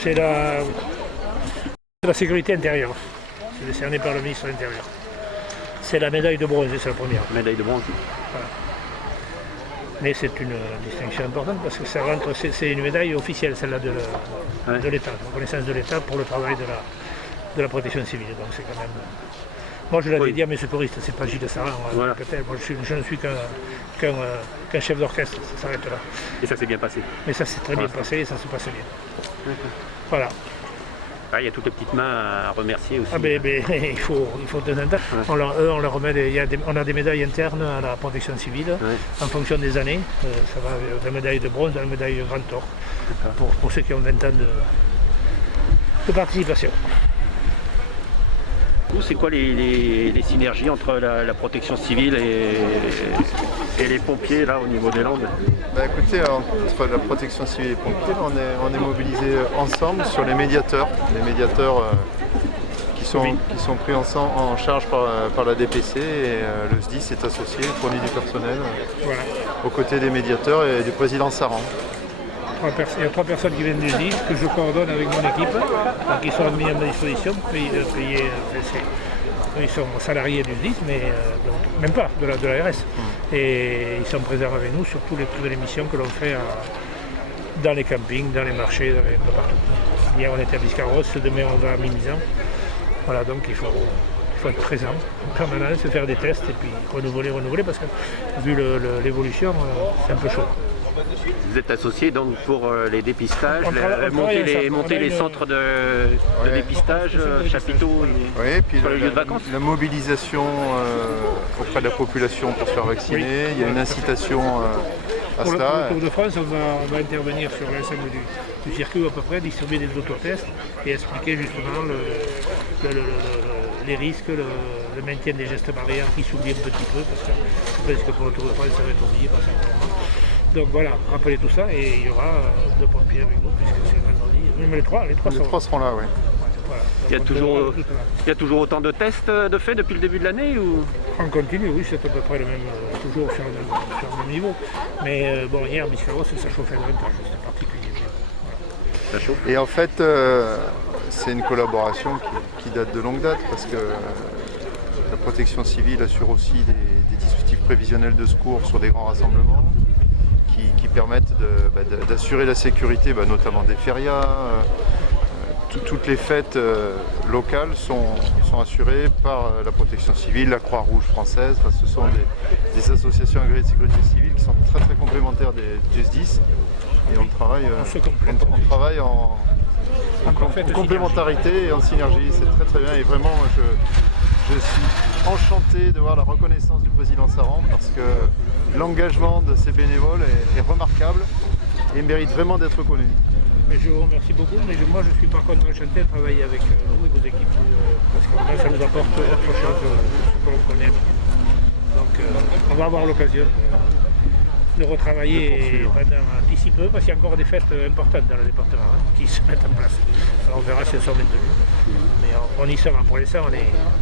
C'est la sécurité intérieure. C'est décerné par le ministre de l'Intérieur. C'est la médaille de bronze, c'est la première. Médaille de bronze. Voilà. Mais c'est une distinction importante parce que ça rentre, c'est une médaille officielle, celle-là de l'État, la reconnaissance de l'État pour le travail de la protection civile. Donc c'est quand même. Moi je l'avais dit à mes secouristes, c'est pas Gilles Saran, voilà. Peut-être. Moi je ne suis qu'un chef d'orchestre, ça s'arrête là. Et ça s'est bien passé. Mais ça s'est très bien passé et ça se passe bien. Voilà. Ah, il y a toutes les petites mains à remercier aussi. Ah ben, il faut de temps en temps. Ouais. On leur remet on a des médailles internes à la protection civile en fonction des années. Ça va de la médaille de bronze à la médaille Grand Or pour ceux qui ont 20 ans de participation. C'est quoi les synergies entre la protection civile et les pompiers là au niveau des Landes? Écoutez, entre la protection civile et les pompiers, on est mobilisés ensemble sur les médiateurs qui sont pris en charge par la DPC et le SDIS est associé, fournit du personnel aux côtés des médiateurs et du président Saran. Il y a 3 personnes qui viennent du SDIS que je coordonne avec mon équipe, donc ils sont mis à ma disposition, ils sont salariés du SDIS, mais même pas de l'ARS. Et ils sont présents avec nous sur toutes les missions que l'on fait dans les campings, dans les marchés, un peu partout. Hier on était à Biscarros, demain on va à Mimizan. Voilà, donc il faut être présent en permanence, faire des tests et puis renouveler parce que vu l'évolution, c'est un peu chaud. Vous êtes associé donc pour les dépistages, monter les centres de dépistage, chapiteaux et puis sur les lieux de vacances. La mobilisation auprès de la population pour se faire vacciner, il y a une incitation à pour cela. Le Tour de France, on va intervenir sur l'ensemble du circuit à peu près, distribuer des autotests et expliquer justement les risques, le maintien des gestes barrières qui s'oublient un petit peu parce que je pense que pour le Tour de France ça va être oublié par certains moments. Donc voilà, rappelez tout ça et il y aura 2 pompiers avec nous puisque c'est vendredi. Même les trois seront là, oui. Voilà. Il y a toujours autant de tests de fait depuis le début de l'année ou... On continue, oui, c'est à peu près le même, toujours sur le même niveau. Mais bon, hier, Biscarros, ça chauffait davantage, c'était particulier. Voilà. Ça chauffe. Et en fait, c'est une collaboration qui date de longue date parce que la protection civile assure aussi des dispositifs prévisionnels de secours sur des grands rassemblements qui permettent d'assurer la sécurité, notamment des férias. Toutes les fêtes locales sont assurées par la protection civile, la Croix-Rouge française. Enfin, ce sont des associations agréées de sécurité civile qui sont très très complémentaires des SDIS. Et on travaille en complémentarité et en synergie. C'est très très bien et vraiment je suis enchanté de voir la reconnaissance du président Saran parce que l'engagement de ces bénévoles est remarquable et mérite vraiment d'être reconnu. Mais je vous remercie beaucoup, mais moi je suis par contre enchanté de travailler avec vous et vos équipes parce que là, ça nous apporte autre chose que ce que l'on connaît. Donc on va avoir l'occasion de retravailler d'ici peu parce qu'il y a encore des fêtes importantes dans le département qui se mettent en place. Alors on verra si elles sont maintenues. Mais on y sera, pour l'instant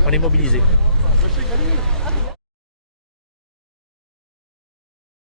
on est mobilisés.